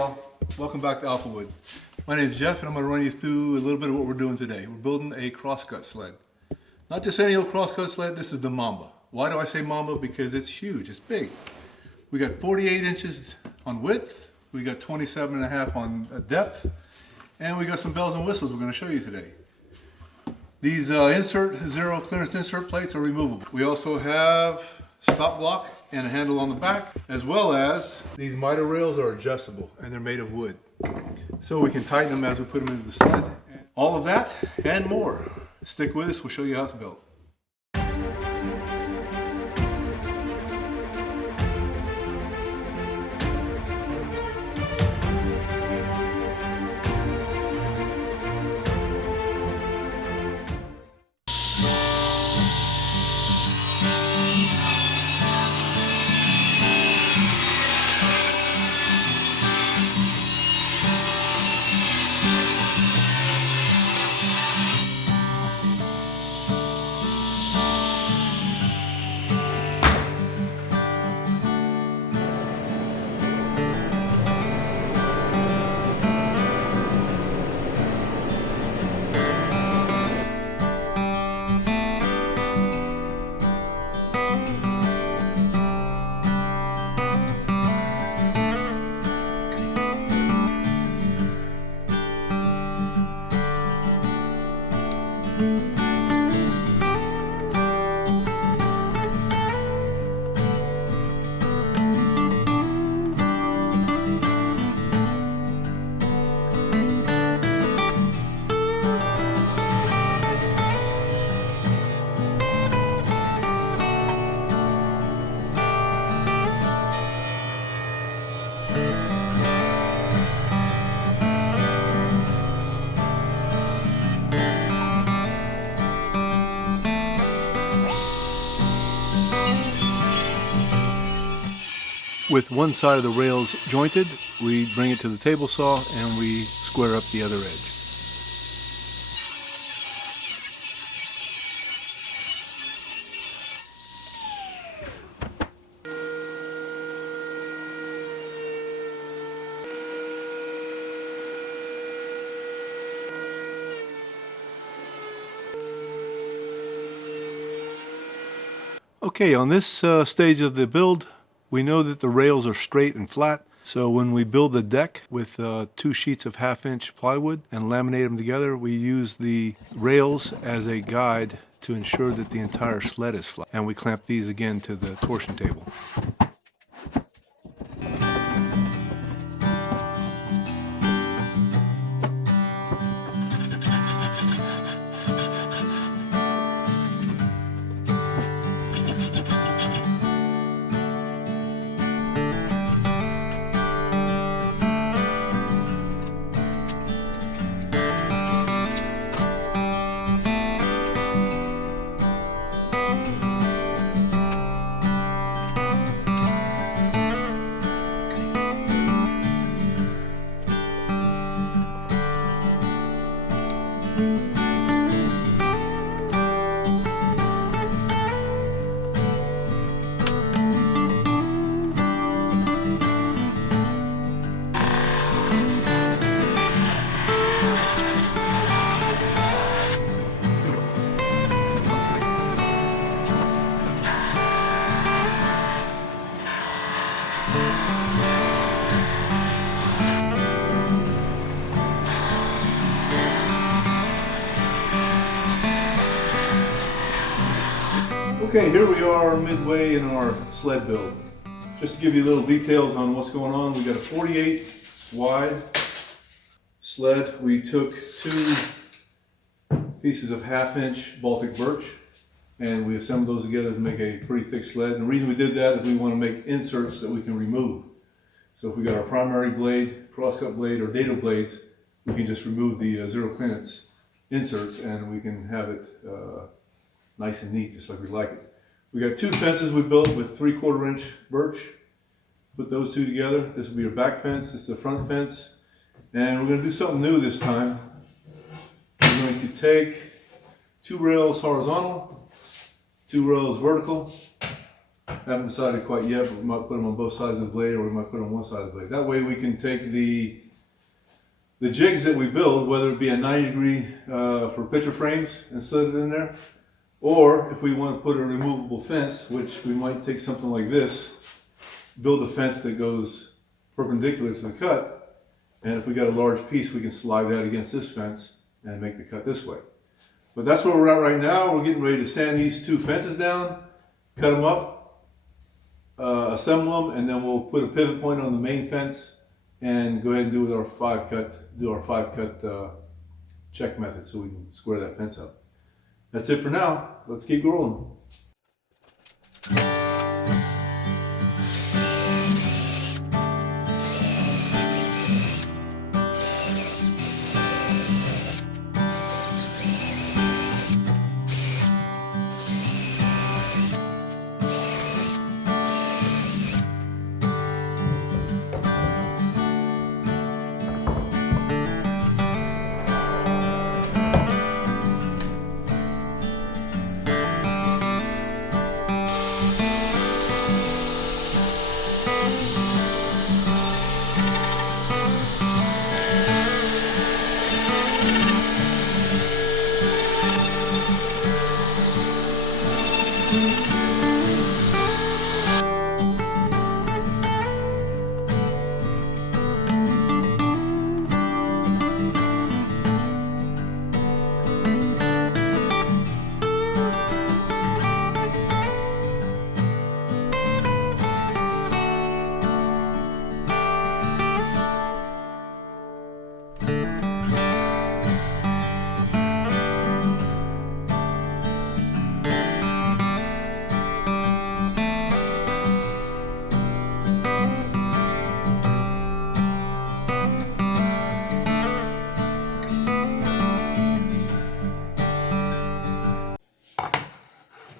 y'all, welcome back to Alpha Wood. My name is Jeff and I'm going to run you through a little bit of what we're doing today. We're building a crosscut sled. Not just any old crosscut sled, this is the Mamba. Why do I say Mamba? Because it's huge, it's big. We got 48 inches on width, we got 27.5 on depth, and we got some bells and whistles we're going to show you today. These zero clearance insert plates are removable. We also have stop block and a handle on the back, as well as these miter rails are adjustable and they're made of wood. So we can tighten them as we put them into the sled. All of that and more. Stick with us, we'll show you how it's built. With one side of the rails jointed, we bring it to the table saw and we square up the other edge. Okay, on this stage of the build, we know that the rails are straight and flat, so when we build the deck with 2 sheets of 1/2-inch plywood and laminate them together, we use the rails as a guide to ensure that the entire sled is flat. And we clamp these again to the torsion table. Okay, here we are midway in our sled build. Just to give you little details on what's going on, we got a 48 wide sled. We took 2 pieces of 1/2-inch Baltic birch and we assembled those together to make a pretty thick sled. And the reason we did that is we want to make inserts that we can remove. So if we got our primary blade, crosscut blade, or dado blades, we can just remove the zero clearance inserts and we can have it nice and neat, just like we like it. We got 2 fences we built with 3/4-inch birch. Put those 2 together. This will be our back fence, this is the front fence. And we're going to do something new this time. We're going to take 2 rails horizontal, 2 rails vertical, Haven't decided quite yet, but we might put them on both sides of the blade, or we might put them on one side of the blade. That way we can take the jigs that we build, whether it be a 90-degree for picture frames and set it in there, or if we want to put a removable fence, which we might take something like this, build a fence that goes perpendicular to the cut, and if we got a large piece, we can slide that against this fence and make the cut this way. But that's where we're at right now. We're getting ready to sand these two fences down, cut them up, assemble them, and then we'll put a pivot point on the main fence and go ahead and do our five cut check method so we can square that fence up. That's it for now. Let's keep rolling.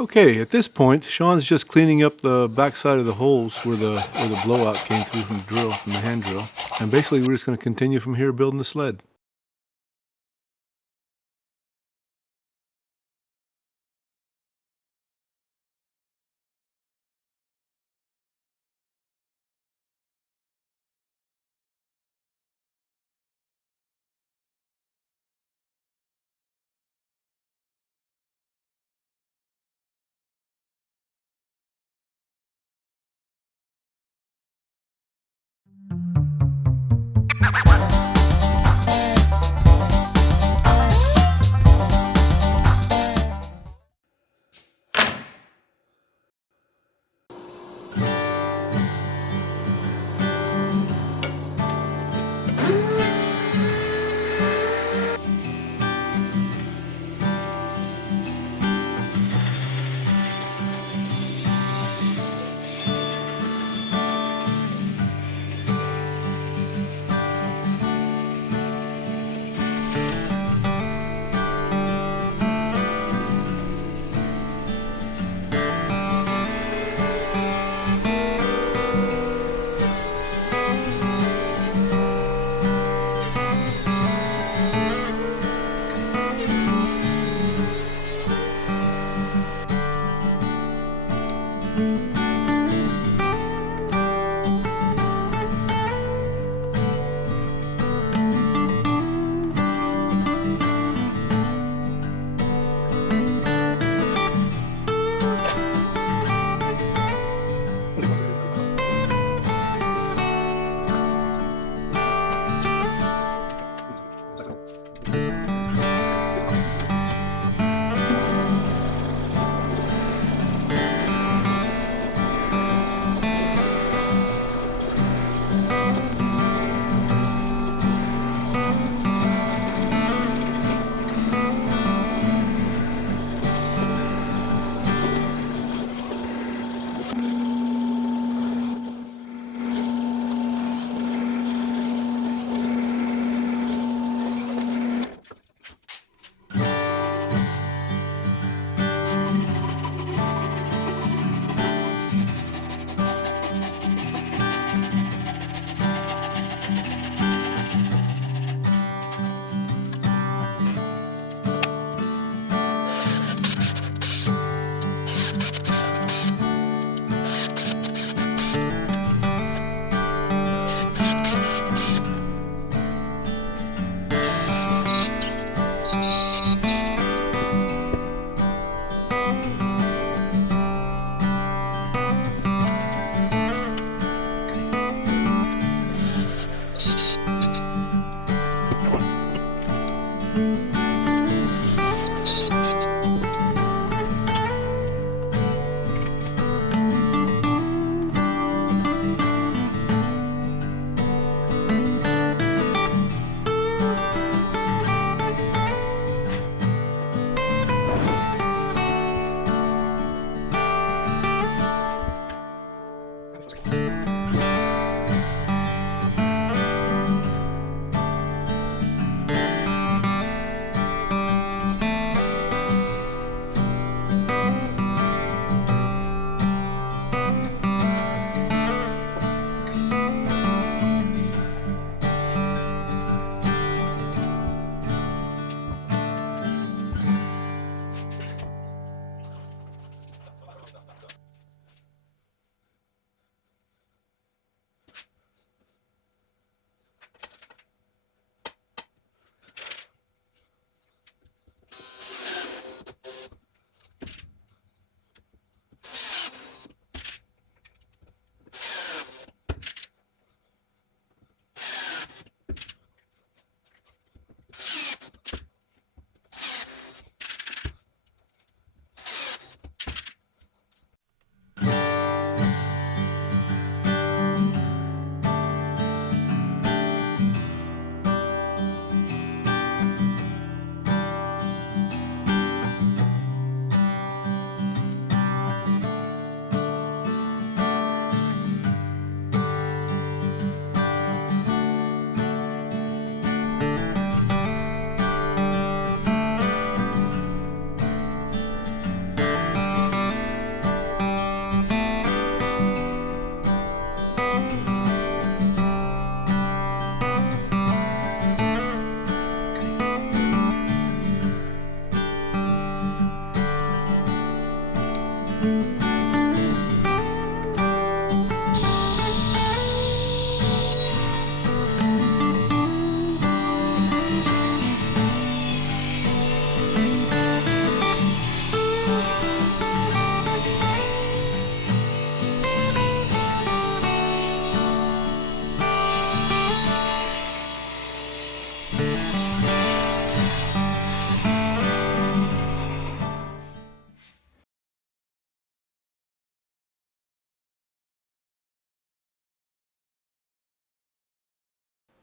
Okay, at this point, Shawn's just cleaning up the backside of the holes where the blowout came through from the hand drill. And basically we're just going to continue from here building the sled.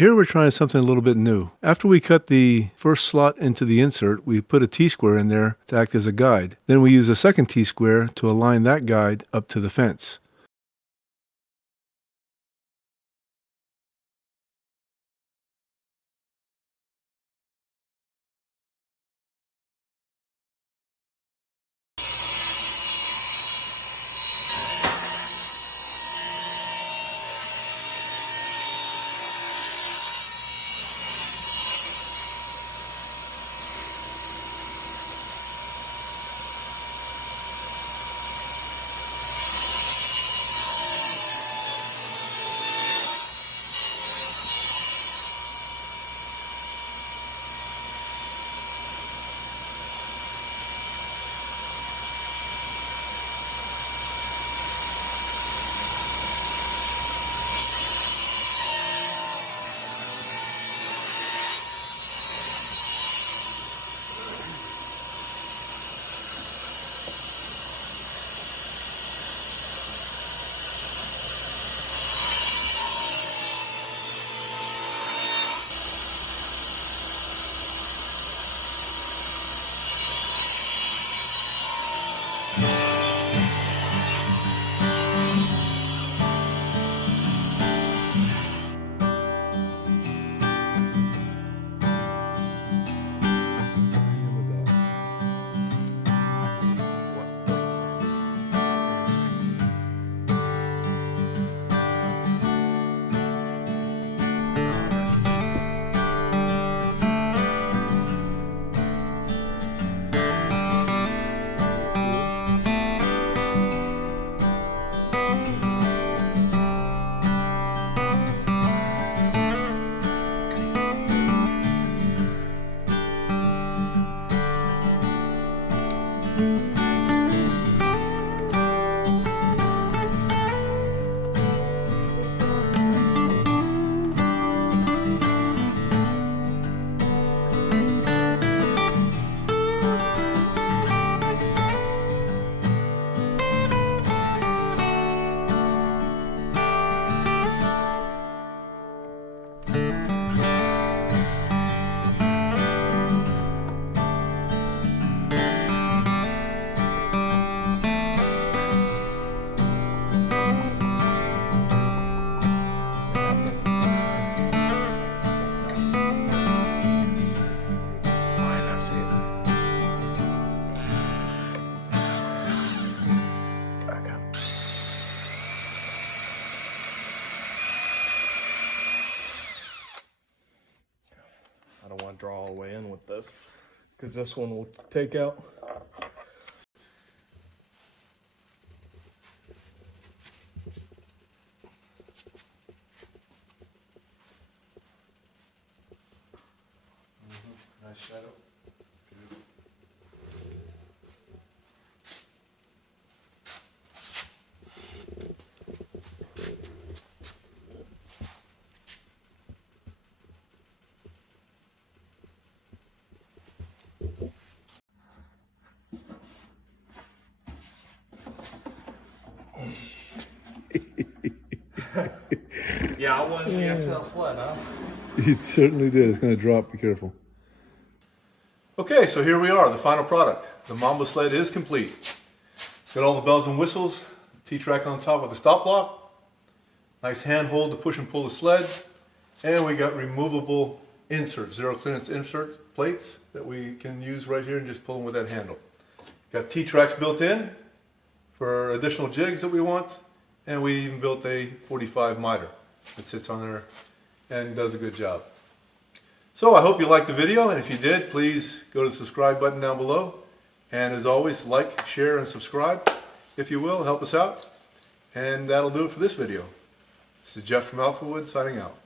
Here we're trying something a little bit new. After we cut the first slot into the insert, we put a T-square in there to act as a guide. Then we use a second T-square to align that guide up to the fence. I don't want to draw all the way in with this because this one will take out. Nice shadow. Yeah, I won the XL sled, huh? It certainly did. It's going to drop. Be careful. Okay, so here we are, the final product. The Mamba sled is complete. It's got all the bells and whistles, T-track on top with the stop block, nice handhold to push and pull the sled, and we got removable inserts, zero clearance insert plates that we can use right here and just pull them with that handle. Got T-tracks built in for additional jigs that we want, and we even built a 45 miter that sits on there and does a good job. So I hope you liked the video, and if you did, please go to the subscribe button down below. And as always, like, share, and subscribe, if you will, help us out. And that'll do it for this video. This is Jeff from Alpha Wood signing out.